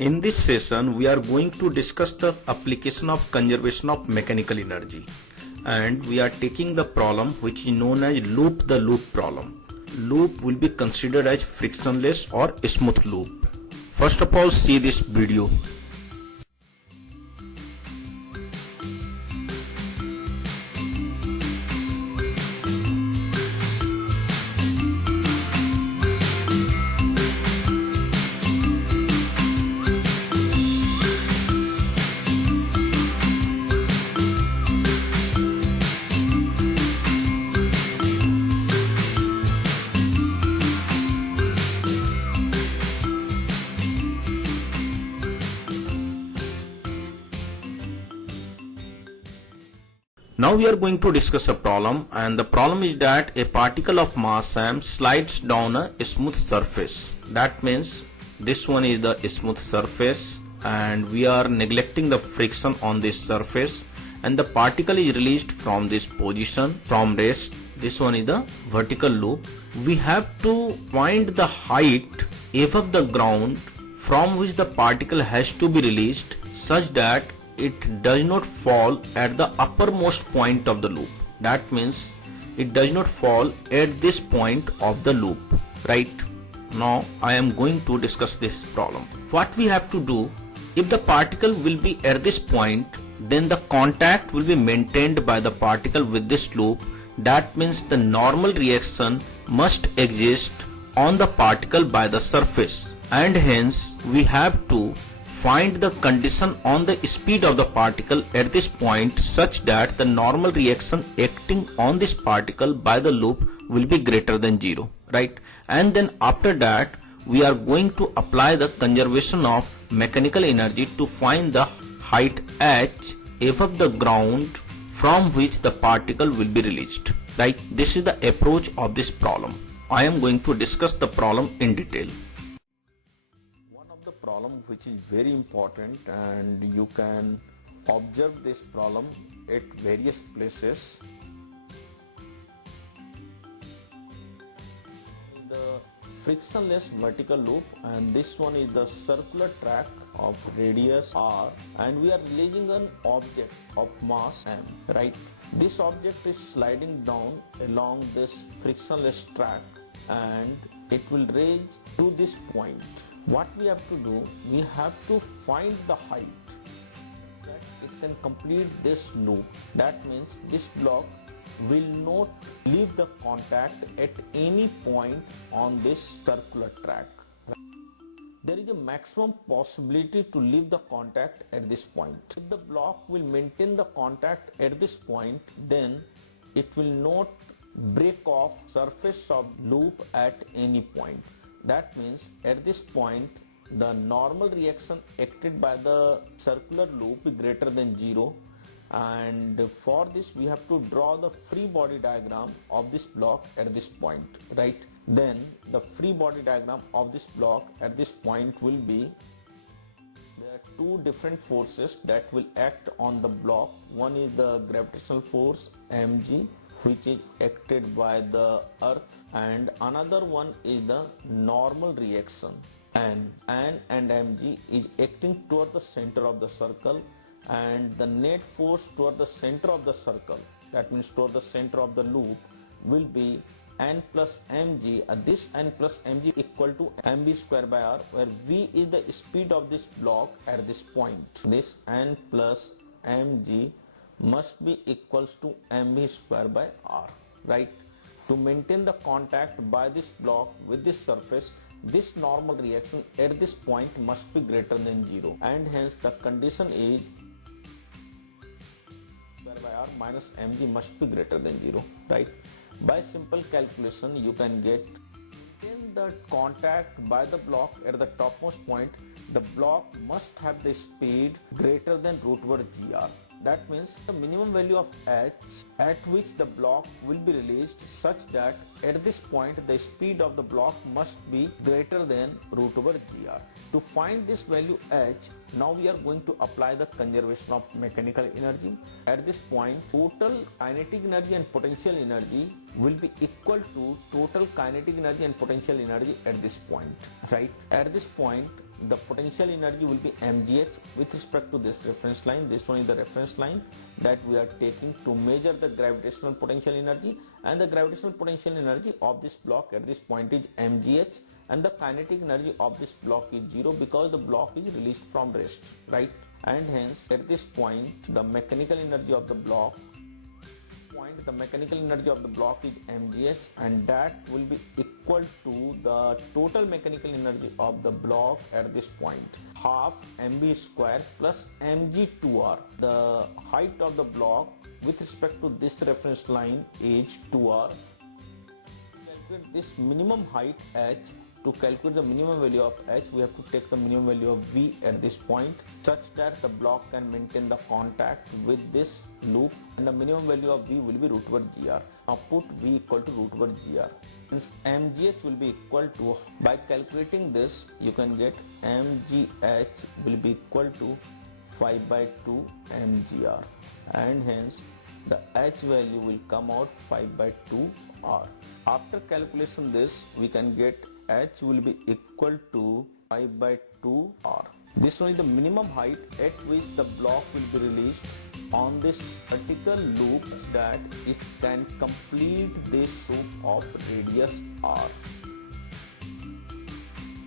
In this session, we are going to discuss the application of conservation of mechanical energy, and we are taking the problem which is known as loop the loop problem. Loop will be considered as frictionless or smooth loop. First of all, see this video. Now we are going to discuss a problem, and the problem is that a particle of mass m slides down a smooth surface. That means this one is the smooth surface and we are neglecting the friction on this surface, and the particle is released from this position from rest. This one is the vertical loop. We have to find the height above the ground from which the particle has to be released such that it does not fall at the uppermost point of the loop. That means it does not fall at this point of the loop, right? Now I am going to discuss this problem. What we have to do, if the particle will be at this point, then the contact will be maintained by the particle with this loop. That means the normal reaction must exist on the particle by the surface, and hence we have to find the condition on the speed of the particle at this point such that the normal reaction acting on this particle by the loop will be greater than 0, right? And then after that we are going to apply the conservation of mechanical energy to find the height h above the ground from which the particle will be released, right? This is the approach of this problem. I am going to discuss the problem in detail. Problem which is very important, and you can observe this problem at various places. The frictionless vertical loop, and this one is the circular track of radius r, and we are releasing an object of mass m, right? This object is sliding down along this frictionless track and it will reach to this point. What we have to do, we have to find the height that it can complete this loop. That means this block will not leave the contact at any point on this circular track. There is a maximum possibility to leave the contact at this point. If the block will maintain the contact at this point, then it will not break off surface of loop at any point. That means at this point the normal reaction acted by the circular loop is greater than 0, and for this we have to draw the free body diagram of this block at this point, right? Then the free body diagram of this block at this point will be, there are two different forces that will act on the block. One is the gravitational force mg, which is acted by the earth, and another one is the normal reaction N and mg is acting toward the center of the circle, and the net force toward the center of the circle, that means toward the center of the loop, will be n plus mg. This n plus mg equal to mv square by r, where v is the speed of this block at this point. This n plus mg must be equals to mv square by r, right? To maintain the contact by this block with this surface, this normal reaction at this point must be greater than 0, and hence the condition is square by r minus mg must be greater than 0, right? By simple calculation you can get, in the contact by the block at the topmost point, the block must have the speed greater than root over gr. That means the minimum value of h at which the block will be released such that at this point the speed of the block must be greater than root over gr. To find this value h, now we are going to apply the conservation of mechanical energy. At this point, total kinetic energy and potential energy will be equal to total kinetic energy and potential energy at this point, right? At this point, the potential energy will be mgh with respect to this reference line. This one is the reference line that we are taking to measure the gravitational potential energy, and the gravitational potential energy of this block at this point is mgh, and the kinetic energy of this block is 0 because the block is released from rest, right? And hence at this point the mechanical energy of the block is mgh, and that will be equal to the total mechanical energy of the block at this point, half mv square plus mg2r. The height of the block with respect to this reference line is 2r. Calculate this minimum height h. To calculate the minimum value of h, we have to take the minimum value of v at this point such that the block can maintain the contact with this loop, and the minimum value of v will be root over gr. Now put v equal to root over gr. Since mgh will be equal to, by calculating this you can get mgh will be equal to 5 by 2 mgr, and hence the h value will come out 5 by 2 r. After calculation this, we can get h will be equal to 5 by 2 r. This one is the minimum height at which the block will be released on this particular loop, that it can complete this loop of radius r.